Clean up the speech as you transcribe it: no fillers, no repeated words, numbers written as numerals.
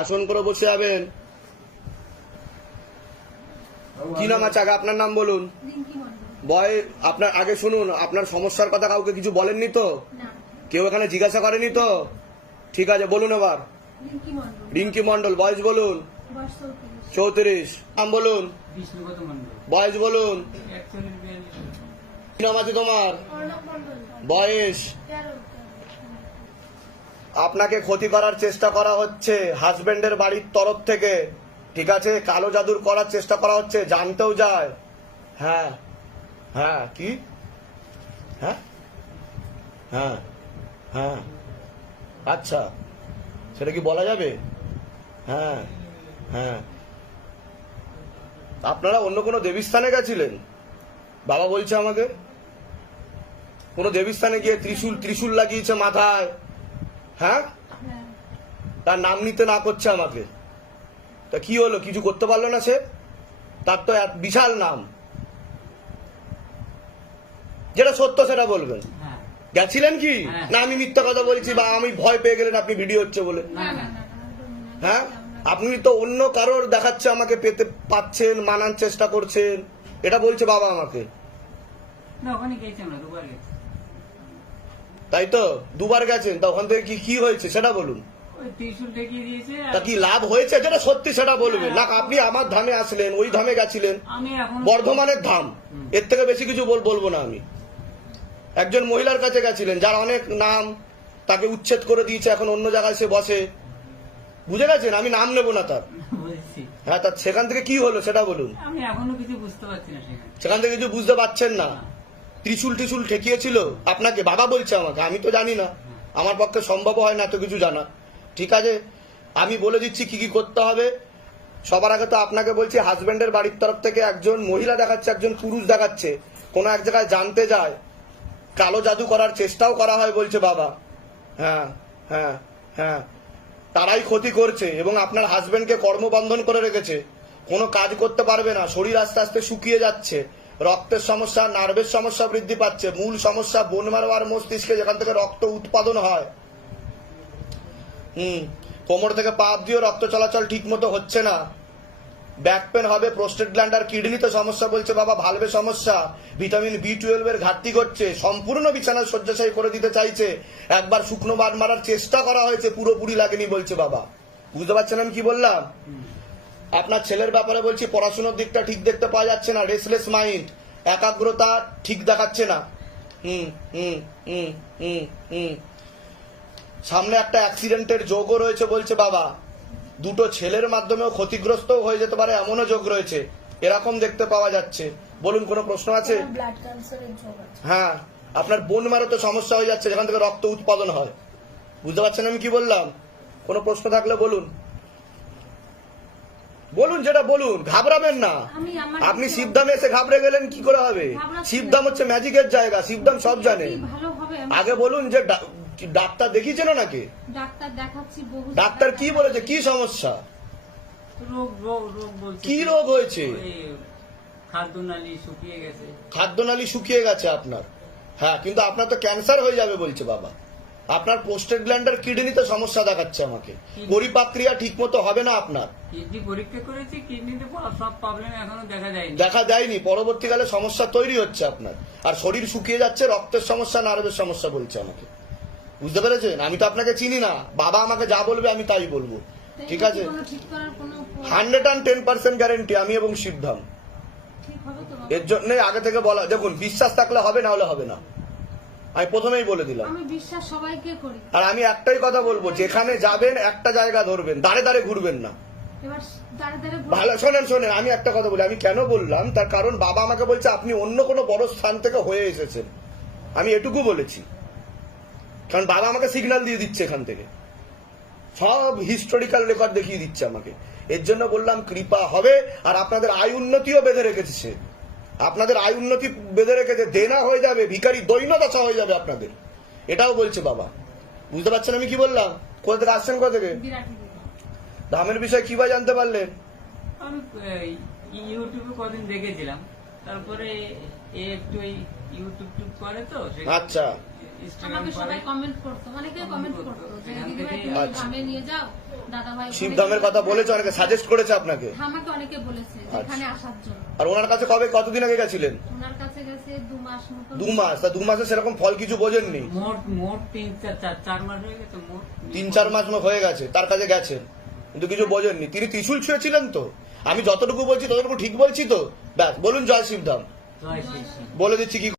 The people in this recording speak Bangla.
আসন করে বসে যাবেন। কি নাম আছে আগে আপনার নাম বলুন। বয় আপনার আগে শুনুন, আপনার সমস্যার কথা কাউকে কিছু বলেননি তো? কেউ এখানে জিজ্ঞাসা করেনি তো? ঠিক আছে বলুন এবার। রিঙ্কি মন্ডল, বয়স বলুন। 34। নাম বলুন। বয়স বলুন। কি নাম আছে তোমার? বয়স। আপনাকে ক্ষতি করার চেষ্টা করা হচ্ছে হাজবেন্ডের বাড়ির তরফ থেকে, ঠিক আছে? কালো জাদুর করার চেষ্টা করা হচ্ছে, জানতেও যায়। হ্যাঁ হ্যাঁ কি হ্যাঁ হ্যাঁ হ্যাঁ আচ্ছা, সেটা কি বলা যাবে? হ্যাঁ হ্যাঁ। আপনারা অন্য কোনো দেবীস্থানে গেছিলেন? বাবা বলছে আমাকে কোনো দেবীস্থানে গিয়ে ত্রিশূল লাগিয়েছে মাথায়। হ্যাঁ, তার নাম নিতে না করছে আমাকে। তা কি হলো, কিছু করতে পারলো না সে? তার তো বিশাল নাম। যেটা সত্য সেটা বলবেন। গেছিলেন কি না আমি মিথ্যা কথা বলছি, বা আমি ভয় পেয়ে গেলেন আপনি ভিডিও হচ্ছে বলে? হ্যাঁ, আপনি তো অন্য কারোর দেখাচ্ছে আমাকে পেতে পাচ্ছেন, মানার চেষ্টা করছেন, এটা বলছে বাবা আমাকে। তাই তো, দুবার গেছেন। তা ওখান থেকে কি হয়েছে সেটা বলুন। তা কি লাভ হয়েছে যেটা সত্যি সেটা বলবেন। না আপনি আমার ধামে আসলেন, ওই ধামে গেছিলেন, বর্ধমানের ধাম, এর থেকে বেশি কিছু বলবো না আমি। একজন মহিলার কাছে গেছিলেন যার অনেক নাম, তাকে উচ্ছেদ করে দিয়েছে, এখন অন্য জায়গায় সে বসে, বুঝে গেছেন? আমি নাম নেবো না তার। হ্যাঁ, তা সেখান থেকে কি হলো সেটা বলুন। আমি এখনো কিছু বুঝতে পারছি না। সেখান থেকে কিছু বুঝতে পারছেন না? ত্রিশূল ঠেকিয়েছিল আপনাকে, বাবা বলছে আমাকে, আমি তো জানি না, আমার পক্ষে সম্ভব হয় না এত কিছু জানা। ঠিক আছে, আমি বলে দিচ্ছি কি কি করতে হবে। সবার আগে তো আপনাকে বলছি, হাজবেন্ডের বাড়ির তরফ থেকে একজন মহিলা দেখাচ্ছে, একজন পুরুষ দেখাচ্ছে, কোন এক জায়গায় জানতে যায়, কালো জাদু করার চেষ্টাও করা হয় বলছে বাবা। হ্যাঁ হ্যাঁ হ্যাঁ, তারাই ক্ষতি করছে এবং আপনার হাজবেন্ডকে কর্মবন্ধন করে রেখেছে, কোনো কাজ করতে পারবে না, শরীর আস্তে আস্তে শুকিয়ে যাচ্ছে, রক্তের সমস্যা, নার্ভের সমস্যা বৃদ্ধি পাচ্ছে, মূল সমস্যা বোন মারো আর মস্তিষ্কে, যেখান থেকে রক্ত উৎপাদন হয়। কোমর থেকে পা অব্দিও রক্ত চলাচল ঠিক মতো হচ্ছে না, ব্যাক পেন হবে, প্রোস্টেট গ্ল্যান্ড আর কিডনিতে সমস্যা বলছে বাবা, ভালভে সমস্যা, ভিটামিন B12 এর ঘাটতি ঘটছে, সম্পূর্ণ বিছানা শয্যাশায়ী করে দিতে চাইছে, একবার শুকনো বাদ মারার চেষ্টা করা হয়েছে, পুরোপুরি লাগেনি বলছে বাবা। বুঝতে পারছেন আমি কি বললাম? আপনার ছেলের ব্যাপারে বলছি, পড়াশোনার দিকটা ঠিক দেখতে পাওয়া যাচ্ছে না, রেসলেস মাইন্ড, একাগ্রতা ঠিক দেখাচ্ছে না। সামনে একটা অ্যাক্সিডেন্টের যোগও রয়েছে বলছে বাবা, দুটো ছেলের মাধ্যমেও ক্ষতিগ্রস্ত হয়ে যেতে পারে এমনও যোগ রয়েছে, এরকম দেখতে পাওয়া যাচ্ছে। বলুন, কোনো প্রশ্ন আছে? হ্যাঁ, আপনার বোন মারোতে সমস্যা হয়ে যাচ্ছে, যেখান থেকে রক্ত উৎপাদন হয়। বুঝতে পারছেন আমি কি বললাম? কোনো প্রশ্ন থাকলে বলুন, বলুন, যেটা বলুন, ঘাবড়াবেন না। আপনি শিবধামে এসে ঘাবড়ে গেলেন কি করে হবে? শিবধাম হচ্ছে ম্যাজিকের জায়গা, শিবধাম সব জানে। আগে বলুন যে ডাক্তার দেখিয়েছেন নাকি? ডাক্তার কি বলেছে, কি সমস্যা, কি রোগ হয়েছে? খাদ্যনালী শুকিয়ে গেছে আপনার। হ্যাঁ, কিন্তু আপনার তো ক্যান্সার হয়ে যাবে বলছে বাবা। আপনার প্রোস্টেট গ্ল্যান্ড আর কিডনিতে সমস্যা দেখাচ্ছে আমাকে, পরিপাক্রিয়া ঠিক মতো হবে না আপনার। কিডনি পরীক্ষা করেছি, কিডনিতে সব প্রবলেম এখনো দেখা যায়নি, পরবর্তীকালে সমস্যা তৈরি হচ্ছে আপনার, আর শরীর শুকিয়ে যাচ্ছে, রক্তের সমস্যা, নার্ভের সমস্যা বলছে আমাকে। বুঝতে পেরেছেন? আমি তো আপনাকে চিনি না, বাবা আমাকে যা বলবে আমি তাই বলবো, ঠিক আছে? 110% গ্যারেন্টি আমি এবং শিবধাম। এর জন্য আগে থেকে বলা, দেখুন, বিশ্বাস থাকলে হবে, না হলে হবে না, আমি প্রথমেই বলে দিলাম। আর আমি একটাই কথা বলবো, যেখানে যাবেন একটা জায়গা ধরবেন, দাঁড়ে দাঁড়ে ঘুরবেন না। ভালো শোনেন, আমি একটা কথা বলি, আমি কেন বললাম তার কারণ বাবা আমাকে বলছে আপনি অন্য কোনো বড় স্থান থেকে হয়ে এসেছেন, আমি এটুকু বলেছি, কারণ বাবা আমাকে সিগন্যাল দিয়ে দিচ্ছে, এখান থেকে সব হিস্টোরিক্যাল রেকর্ড দেখিয়ে দিচ্ছে আমাকে। এর জন্য বললাম কৃপা হবে, আর আপনাদের আয় উন্নতিও বেঁধে রেখেছে সে, আপনাদের আয় উন্নতি বেঁধে রেখেছে, দেনা হয়ে যাবে, ভিখারি দৈন্যদশা হয়ে যাবে আপনাদের, এটাও বলছে বাবা। বুঝতে পারছেন আমি কি বললাম? কোথা থেকে আসছেন, কোথা থেকে? ধামের বিষয়ে কি ভাই জানতে পারলেন? আমি ইউটিউবে কদিন দেখেছিলাম, তারপরে একটু ইউটিউব করে তো, আচ্ছা, আমাকে সবাই কমেন্ট করতো, অনেকে কমেন্ট করতো যে দিদিভাই তুমি ধামে নিয়ে যাও, দাদাভাই শিবধামের কথা বলেছে, অনেকে সাজেস্ট করেছে আপনাকে, আমাকে অনেকে বলেছে এখানে আসার জন্য। আর ওনার কাছে কতদিন আগে গেছিলেন? ওনার কাছে গেছে 2 মাস মতো। 2 মাস? তা 2 মাসে সেরকম ফল কিছু বোঝেননি? মোট 3-4 মাস হয়ে গেছে, মোট 3-4 মাস হয়ে গেছে তার কাছে গেছেন, কিন্তু কিছু বোঝেননি। তিনি ত্রিশূল ছুঁয়েছিলেন তো? আমি যতটুকু বলছি ততটুকু ঠিক বলছি তো? ব্যাস বলুন জয় শিবধাম, জয় শ্রী কৃষ্ণ। বলে দিচ্ছি কি